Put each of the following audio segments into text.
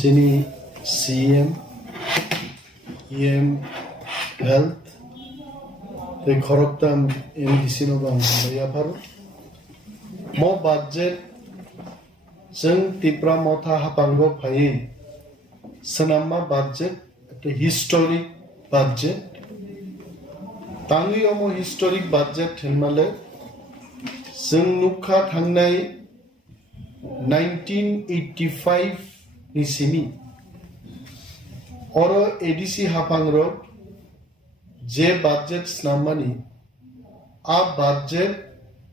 যিনি CEM EM Health te khoroktam ADC no bang ya pharu mo budget जों TRIPURA मथा हापांगो फायै सनामा budget একটা historic budget तांगि Amo historic budget होनमाले जों नुखा थांनाय 1985 नि सिमी और ADC हापांग्रो जे budget स्नामानि आ budget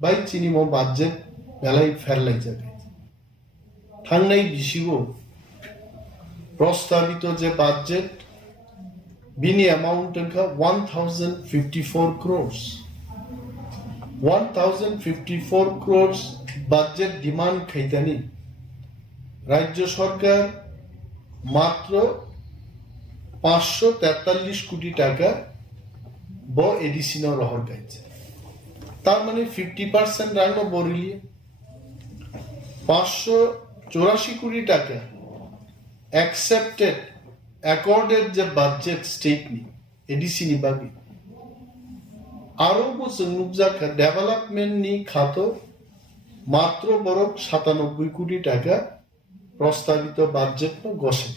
बाय चिनि मो budget बेलाय फेरलाय जागे थांनाय बिसिगो प्रस्तावित जे budget बिनि amount का 1054 crores 1054 crores budget demand खाइतानि राज्य सरकार मात्र 543 कोटी टाका ब ADC न रहर गाइছে तार माने 50% रांग बरिलिए 584 कोटी टाका accepted accorded जे budget state नि ADC नि बागी आरो बो जोंनुजा का डेवलपमेंट नि खातो मात्र बरक 97 कोटी टाका प्रस्तावित budget न गसे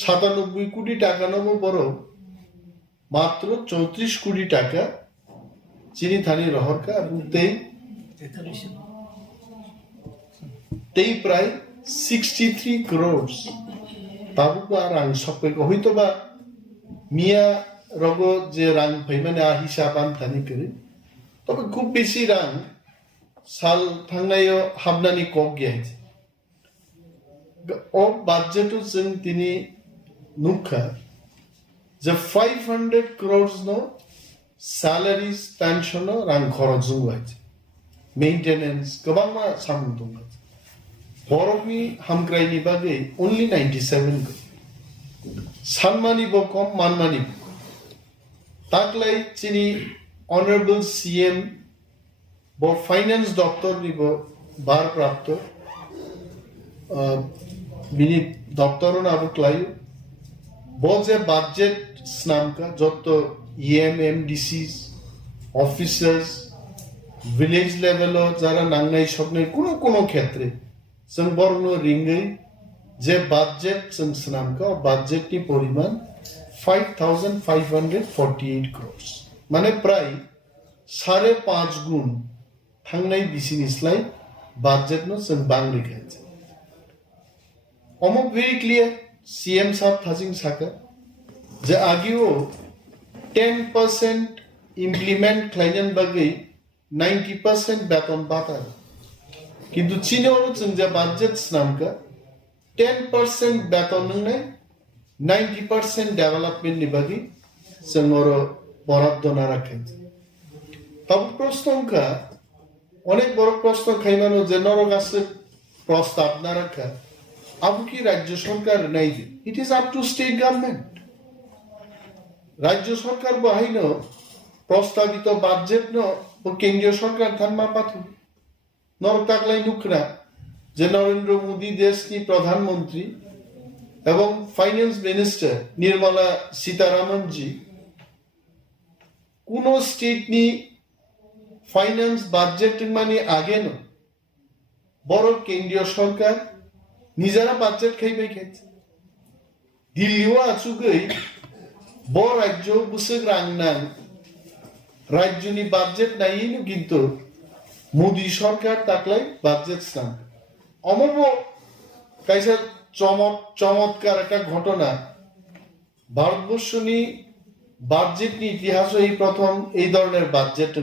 97 कोटी टाका न बरक मात्र 34 कोटी टाका चिनी थानी रहर का तेई प्राय 63 crores ताबुको रां सबै होइतो बा मिया रगो जे रां फैमाने आ हिसाबान थानी करे तबे खूब बेसी रां साल थांनायो हाबनानि कक गयाइছে ओ बाजेटो जों तिनि नुखा जे 500 crores no salaries pension रां खरच जुवाइছে maintenance गोबां मा साम दं बरफनि हामग्रायनि बागै only 97 सानमानि बो कम मानमानि ताकलाय चिनि honorable CM बो फाइनेंस डॉक्टर नि बो बार प्राप्त बिनि डॉक्टर ना बो क्लायो बो जे बजेट स्नाम का जत्तो EM MDCs officers village level जारा नांगनाय सकनाय कोनो क्षेत्रे जों बरनो रिंगै जे बजेट जों स्नाम का बजेट नि परिमाण 5548 crores माने प्राय 5.5 गुण थांनाय बिसिनिस्लाय बजेट नो जों बांग्रि खायছে almost very clear CM साहब थाजिं साका जे आगियो 10% implement खालायनान बागै 90% बेतन बाता किन्तु चिनोरो जों जे बजेट स्नाम का 10% बेतन नंनाय 90% डेवलपमेंट नि बागै जोंरो बराद्द ना राखायছে तब प्रश्न का अनेक बड़ प्रश्न खाइमानो जे नरगासे प्रस्ताव ना राखा अब की राज्य सरकार নাই it is up to state government राज्य सरकार बाहायनो प्रस्तावित बजेट न केंद्रीय सरकार थानमा पाथु नरताकलाय नुखरा जे नरेंद्र मोदी देशनि प्रधानमंत्री एवं फाइनेंस मिनिस्टर निर्मला सीतारामन जी कोनो स्टेट नि फाइनेंस बजेट माने आगे न बड़ केंद्रीय सरकार निजारा बजेट खाइबाय खायছে दिल्लीआव आचुगै बर राज्य बुसग रांनां राज्यनि बजेट नायिनो किन्तु मोदी सरकार ताकलाय बजेट स्नाम अमबो कायसा चमत्कार একটা ঘটনা ভারতবর্ষনি বাজেটনি ইতিহাসে এই প্রথম এই ধরনের বাজেট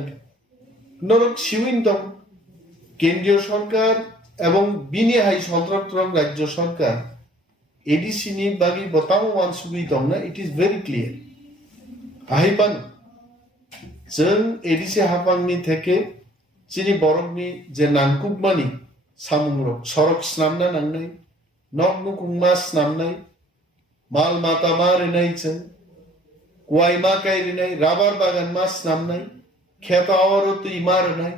নরক সিউইনতম কেন্দ্রীয় সরকার এবং বিনিহাই সন্ত্রাত্রং রাজ্য সরকার ADC नि बागै बताओ वानसुगै दं ना इट इज वेरी क्लियर आहिपान जों ADC हापांनि থেকে चिनि बरकनि जे नानकुकमानि सामुंरक सरक स्नामना नांनाय नगनुकुंमा स्नामनाय माल माता मारिनाय जों गय गायरिनाय राबार बागान मा स्नामनाय खेत आवरत मारिनाय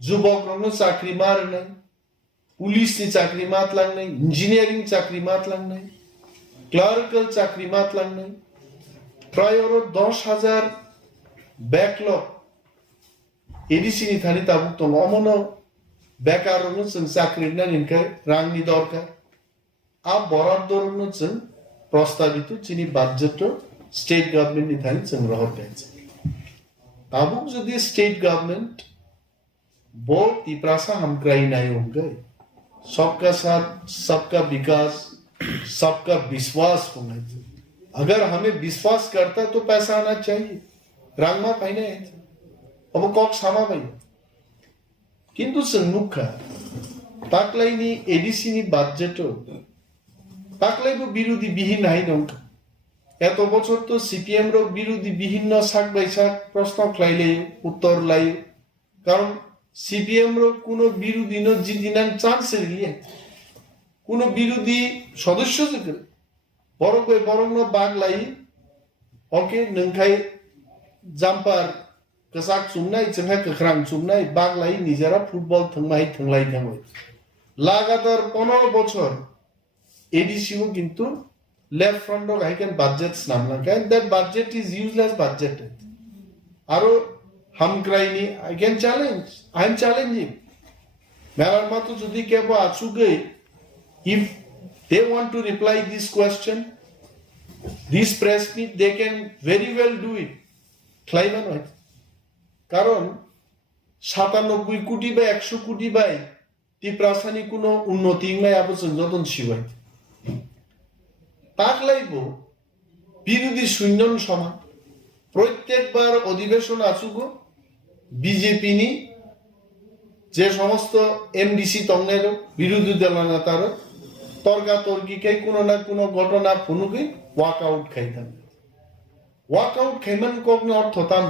जुबकरनो चाकरि मारिनाय पुलिसनि चाकरी मातलांनाय इंजिनियारिंग चाकरी मातलांनाय क्लार्कल चाकरी मातलांनाय प्राय 10,000 बैकलॉग एडीसी नि थानी ताबुक दङ अमनो बेकारनो जों चाकरी नानिनखाय रांनि दरकार आ बराद्दरनो जों प्रस्तावित चिनी बाजेट स्टेट गवर्नमेंट नि थानी जों रहर ताबुक जुदि स्टेट गवर्नमेंट वो तिप्रासा हमक्राई नहीं होंगे सबका साथ सबका विकास सबका विश्वास होना चाहिए अगर हमें विश्वास करता है तो पैसा आना चाहिए रांगमा पाइने अब कॉक सामा भाई किंतु संमुखा पाकलाइनी एडीसी नि बजेट पाकलाइबो विरोधी विहीन नहीं नंका এত বছর তো সিপিএম র বিরোধী বিভিন্ন শাক বাইশাক প্রশ্ন খাইলে উত্তর লাই কারণ সিপিএম র কোন বিরোধী ন জিদিনান চান্স লিয়ে কোন বিরোধী সদস্য যে বড় কই বরং ন বাগলাই ওকে নংখাই জাম্পার কসাক সুমনাই जोंहा কখরাং সুমনাই বাগলাই নিজেরা ফুটবল থংমাই থংলাই থংলাই লাগাতার 15 বছর এডিসিও কিন্তু left front of I can budgets namlaka and that budget is useless budget aro hum kraini I can challenge I am challenging merar mato jodi kebo achuge if they want to reply this question this press meet they can very well do it claiman hoy karon 97 কোটি বা 100 কোটি by তি প্রাসানি কোনো উন্নতি নাই আবজন যতন শিবাই পাকলাইবো বিরোধী শূন্যন সমান প্রত্যেকবার অধিবেশন আসুগো বিজেপি নি যে সমস্ত এমডিসি তংনের বিরোধী দলনেতার তর্কাতর্কি খাই কোনো না কোনো ঘটনা ফুনুকে ওয়াকআউট খাইতাম ওয়াকআউট খাইমান কগ্ন অর্থ তাম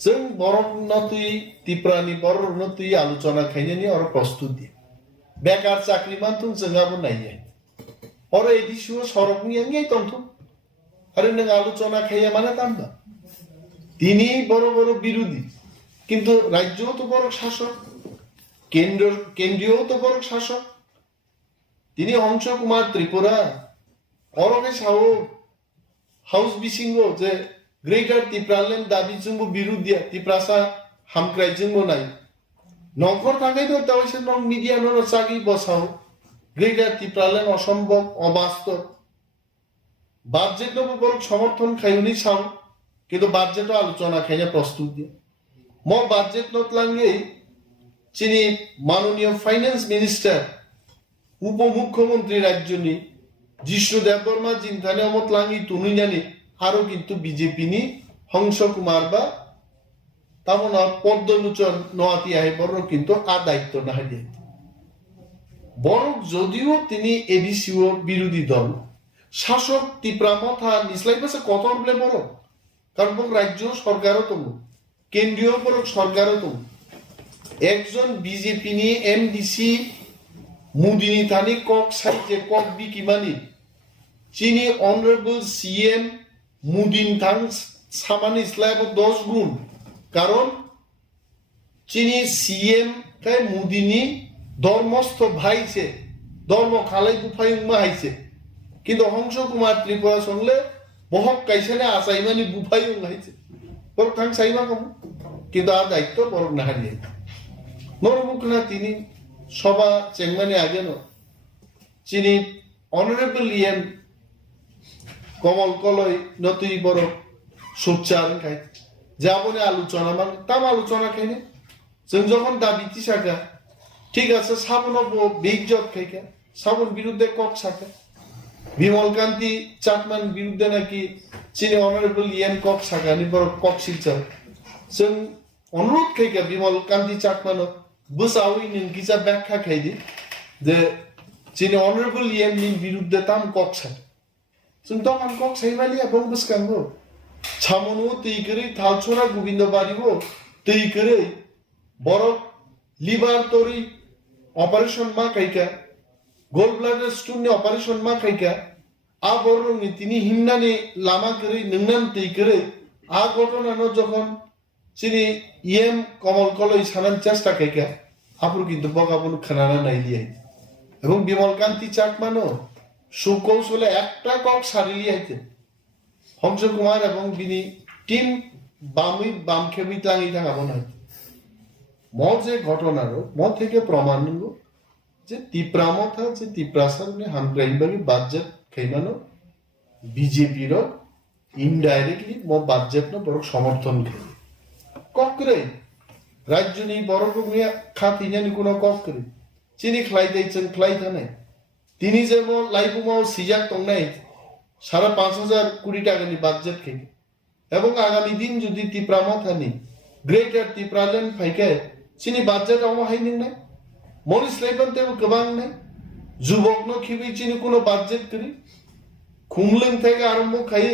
जों বরণনতুই ত্রিপুরানি বরণনতুই আলোচনা খাইনি আর প্রস্তুতি বেকার চাকরি মানতুন जोंहाबो नायया और एडिसि सरक निये तंथ आरो नों आलोचना खाइया माने तामबा তিনি বড় বড় বিরোধী কিন্তু রাজ্যও তো বড় শাসক কেন্দ্রীয় তো বড় শাসক তিনি অংশ কুমার ত্রিপুরা অরকে সাও হাউস বিসিংগ যে গ্রেটার ত্রিপুরাল্যান্ড দাবি जोंबो বিরোধী ত্রিপ্রাসা হামক্রাই जोंबो নাই নগর থাকাই তো তাওসে নং মিডিয়া নো চাগি বসাও গ্রেটার ত্রিপুরাল্যান্ড অসম্ভব অবাস্তব বাজেট বড় সমর্থন খাইনি সাও কিন্তু বাজেট আলোচনা খাইয়া প্রস্তুত দিয়ে ম বাজেট নতলাঙ্গে চিনি মাননীয় ফাইন্যান্স মিনিস্টার উপমুখ্যমন্ত্রী রাজ্যনি জিষ্ণু দেববর্মা জিনথানে অমতলাঙ্গি তুনুইনানি আরো কিন্তু বিজেপি নি হংস কুমার বা তামনা পদ্মলোচন নোয়াতি আহে বড় কিন্তু আ দায়িত্ব না হারিয়ে বরং যদিও তিনি এডিসিও বিরোধী দল শাসক ত্রিপুরা মথা নিসলাইবাসে কত বলে বড় কারণ রাজ্য সরকারও তো কেন্দ্রীয় বড় সরকারও তো একজন বিজেপি নি এমডিসি মুদিনি থানি কক সাইজে কক বিকিমানি চিনি অনারেবল সিএম মুদিন থান সামানি ইসলাম 10 গুণ কারণ চিনি সিএম কাই মুদিনি ধর্মস্থ ভাইছে ধর্ম খালাই গুফাই মাইছে কিন্তু হংস কুমার ত্রিপুরা শুনলে বহক কাইছেনে আসাইমানি বুফাই হাইছে বড় থাং সাইমা কম কিন্তু আর দায়িত্ব বড় না হারিয়ে নরমুখনা তিনি সভা চেংমানি আগে ন চিনি অনারেবল ইএম কমল কলই নতুই বড় সুচার খাই যাবনে আলোচনা মানে তাম আলোচনা খাইনে जों যখন দাবিতি সাকা ঠিক আছে সাবন বেইজ্জত খাইকা সাবন বিরুদ্ধে কক সাকা বিমল কান্তি চাটমান বিরুদ্ধে নাকি চিনি অনারেবল ইএম কক সাকানি বড় কক শিলচার जों অনুরোধ খাইকা বিমল কান্তি চাটমান বসাউই নিনকিসা ব্যাখ্যা খাইদি যে চিনি অনারেবল ইএম নি বিরুদ্ধে তাম কক সাকা जों তখন কক সাইমালিয়া বং বসকাঙ্গো ছামনু তৈকরে থালছরা গোবিন্দ বাড়িবো তৈকরে বড় লিভার তরি অপারেশন মা খাইকা গোল ব্লাডার স্টোন নি অপারেশন মা খাইকা আ বড় নি তিনি হিমনানি লামা করে নংনান তৈকরে আ ঘটনা ন যখন চিনি ইএম কমল কলই সানান চেষ্টা খাইকা আপুর কিন্তু বকাবন খানানা নাই দিয়ে এবং বিমল কান্তি চাকমানো সুকৌশলে একটা কক সারিলি আইতে হংস কুমার এবং বিনি টিম বাম খেবি টাঙি থাকাবো না ম যে ঘটনারও ম থেকে প্রমাণ নিব যে তিপ্রামথা যে তিপ্রাসার হামগ্রাইবাগি বাজেট খাইমানো বিজেপির ইনডাইরেক্টলি ম বাজেট ন বড় সমর্থন খাই ককরে রাজ্য নেই বড় মিয়া খাতিনানি কোনো ককরে চিনি খ্লাই দিয়েছেন খ্লাই থানে তিনি যেমন লাইফুমাও সিজাক টংনাই 5,500 কোটি টাকা নি বাজেট খেয়ে এবং আগামী দিন যদি তিপ্রামথানি গ্রেটার তিপ্রাল্যান্ড ফাইকে চিনি বাজেট অমাহাইনি নাই মরিস লাইফান তেও গোबां নাই যুবক ন খিবি চিনি কোনো বাজেট করি খুমলিং থেকে আরম্ভ খাই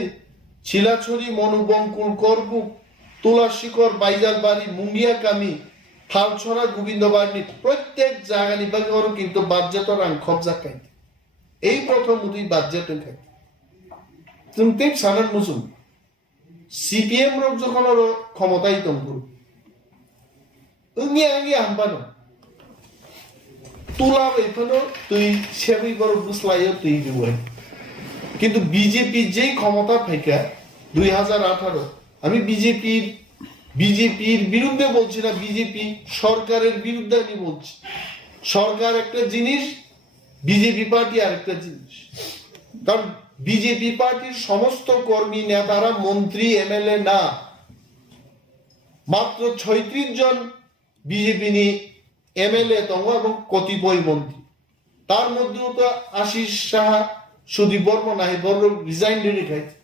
ছিলাছড়ি মনুবঙ্কুল করবুক তুলাশিকর বাইজাল বাড়ি মুঙ্গিয়া কামি থালছড়া গোবিন্দবাড়ি প্রত্যেক জায়গানি বাগেও কিন্তু বাজেট রাং খবজা খাই এই প্রথম উদি বাজেট খাই তুমি সানান মুসুম সিপিএম রক যখন ক্ষমতায় তঙ্গুর আগে হামবানো তুলা এখানে তুই সেবই বড় বুসলাইও তুই দিব কিন্তু বিজেপি যেই ক্ষমতা ফাইকা 2018 আমি বিজেপির বিরুদ্ধে বলছি না বিজেপি সরকারের বিরুদ্ধে আমি বলছি সরকার একটা জিনিস বিজেপি পার্টি আরেকটা জিনিস কারণ বিজেপি পার্টির সমস্ত কর্মী নেতারা মন্ত্রী এমএলএ না মাত্র 36 জন বিজেপি নি এমএলএ তঙ্গ এবং কতিপয় মন্ত্রী তার মধ্যেও তো আশিস সাহা সুদীপ বর্মন নাহি বড় রিজাইন দিয়ে খাইছে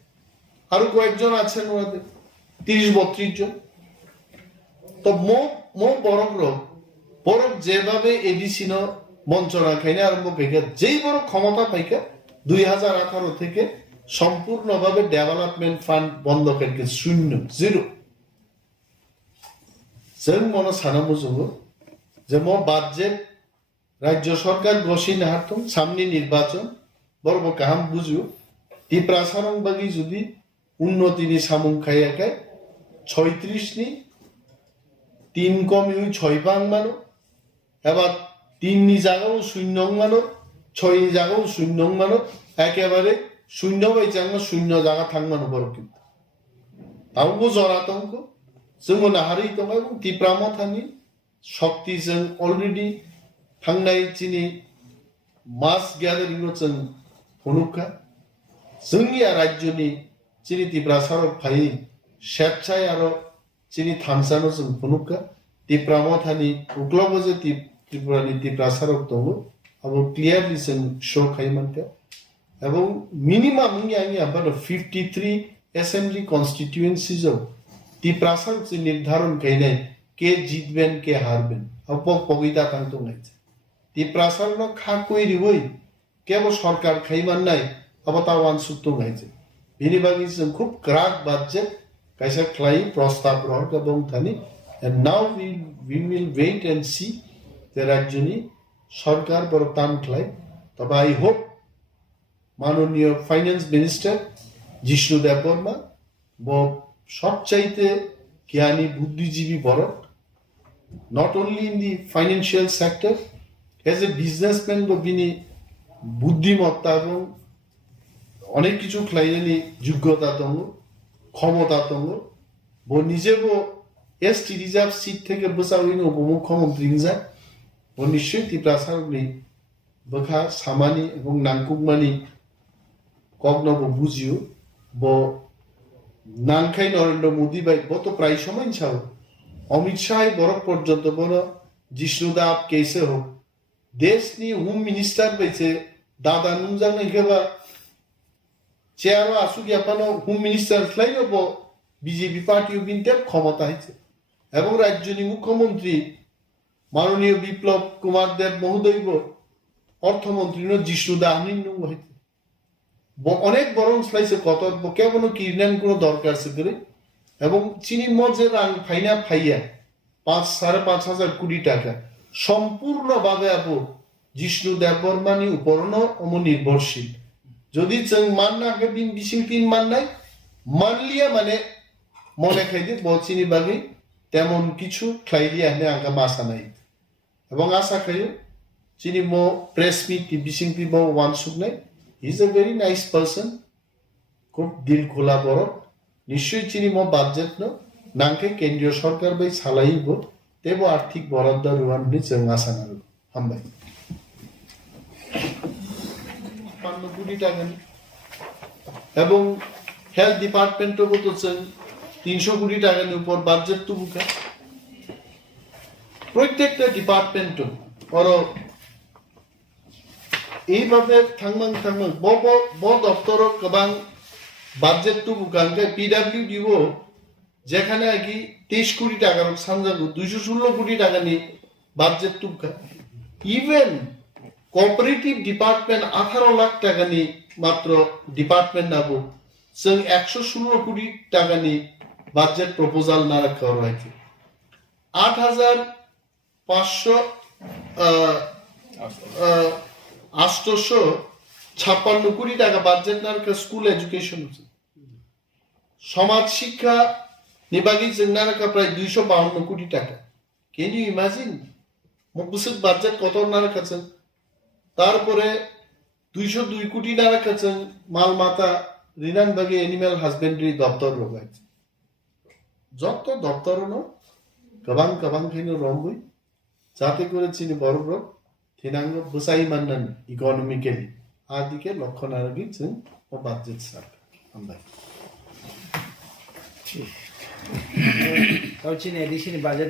আরো কয়েকজন আছেন ওনাদের 30-32 জন তো মো বড় যেভাবে এডিসি ন মঞ্চনা খাইনে আরম্ভ পেকে যেই বড় ক্ষমতা পাইকা 2018 থেকে সম্পূর্ণভাবে ডেভেলপমেন্ট ফান্ড বন্ধ করে শূন্য জিরো जों मनो सानामुजुगो যে ম বাজেট রাজ্য সরকার গসিন হারতম সামনে নির্বাচন বড় কাহাম বুঝু ত্রিপ্রাসারং বাগি যদি উন্নতিনি সামুং খাইয়াকায় 36 নি 3 কম 6 পাং মানো এবার 3 নি জায়গাও শূন্য মানো 6 নি জায়গাও শূন্য মানো একেবারে শূন্য বাই চাঙ্গ শূন্য জায়গা থাকমানো বড় কিন্তু তাও জরাতঙ্ক जों नाहारि दङ এবং ত্রিপ্রামথানি শক্তিजों অলরেডি थांनाय चिनि मास ग्यादारिं जों फनुखा जोंनि राज्यनि चिनि ত্রিপ্রাসারক फाइ स्वेच्छाय आरो चिनि थामसानो जों फनुखा ত্রিপ্রামথানি उग्लबो जे त्रिपुरानि ত্রিপ্রাসারক दङ अब क्लियरलि जों शो खाइमानका এবং मिनिमाम आंनि आफानो 53 एसेंबली कन्स्टिट्युएन्सिज ত্রিপ্রাসার যে নির্ধারণ খাইনে কে জিতবেন কে হারবেন অপ পবিতা তান্ত নাইছে ত্রিপ্রাসার ন খা কইরি হই কেবল সরকার খাইমান নাই অবতাওয়ান সুক্ত নাইছে বিনি বাগি जों খুব ক্রাক বাজেট কাইসা খ্লাই প্রস্তাব রক এবং থানি and now we will wait and see যে রাজ্যনি সরকার বড় তাম খ্লাই তবে আই হোপ মাননীয় ফাইন্যান্স মিনিস্টার জিষ্ণু দেববর্মা সবচাইতে জ্ঞানী বুদ্ধিজীবী বড় not only in the financial sector as a businessman বিনি বুদ্ধিমত্তা এবং অনেক কিছু খ্লাইনি যোগ্যতা তঙ্গ ক্ষমতা তঙ্গ নিজেও এসটি রিজার্ভ সিট থেকে বসাউইন উপমুখ্যমন্ত্রী যায় নিশ্চয়ই ত্রিপ্রাসারনি বখা সামানি এবং নাংকুকমানি কগ্নব বুঝিও নাংখাই নরেন্দ্র মোদী বাই গত প্রায় সময় ছাও অমিত শাহ বড় পর্যন্ত বড় জিষ্ণুদাব কেসে হোক দেশ নি হোম মিনিস্টার বেছে দাদা নুমজাং নাইকেবা চেয়ারও আসুক এপানো হোম মিনিস্টার ফ্লাইব বিজেপি পার্টিও বিনতে ক্ষমতা হয়েছে এবং রাজ্যনি মুখ্যমন্ত্রী মাননীয় বিপ্লব কুমার দেব মহোদয় অর্থমন্ত্রী জিষ্ণুদা আহনিন হয়েছে অনেক বরং স্লাইসে কত কেমন কিরনান কোনো দরকার আছে করে এবং চিনি মজে রাং ফাইনা ফাইয়া 5,500 কোটি টাকা সম্পূর্ণভাবে আপু জিষ্ণু দেববর্মানি উপরণ নির্ভরশীল যদি जों মান না দিন বিশিং তিন মান নাই মানলিয়া মানে মনে খাইতে বচিনি বাগে তেমন কিছু খাইলিয়া নে আগা মাসা নাই এবং আশা খাইও চিনি মো প্রেস মিট বিসিং পিব ওয়ান সুকনাই is a very nice person খুব দিল খোলা বড় নিশ্চয়ই চিনি মো বাজেট নো নাংকে কেন্দ্রীয় সরকার বাই সালাইব তেবো আর্থিক বরাদ্দ রুয়ান নি जों আশা নারো হামবাই ৫৫ কোটি টাকা এবং হেলথ ডিপার্টমেন্টও তো जों ৩০০ কোটি টাকার উপর বাজেট তো বুকা প্রত্যেকটা ডিপার্টমেন্ট ওর এইভাবে থাংমাং ব দপ্তর গোবাং বাজেট তো বুকাঙ্কে পিডব্লিউডিও যেখানে আগে ২৩ কোটি টাকার সানজাগো ২১৬ কোটি টাকা নিয়ে বাজেট তো বুকা ইভেন কোঅপারেটিভ ডিপার্টমেন্ট 18 লাখ টাকা নিয়ে মাত্র ডিপার্টমেন্ট নাবো जों 116 কোটি টাকা নিয়ে বাজেট প্রপোজাল না রাখা হয়েছে ৮৫56 কোটি টাকা বাজেট না রাখা স্কুল এডুকেশন সমাজ শিক্ষা নিবাগী जों না রাখা প্রায় 252 কোটি টাকা ক্যান ইউ ইমাজিন মুবসুক বাজেট কত না রাখাছেন তারপরে 202 কোটি না রাখাছেন মাল মাতা রিনান বাগে এনিম্যাল হাজবেন্ডারি দপ্তর রয়েছে যত দপ্তর নো goबां खायनो रंबुई जाते करे चिनि बर'फोर थेनांगो बोसाई माननान इकोनॉमिकली आदिके लक्ष्य नारगि जों बाजेट सार हामबाय ठीक चिनि एडिशननि बाजेट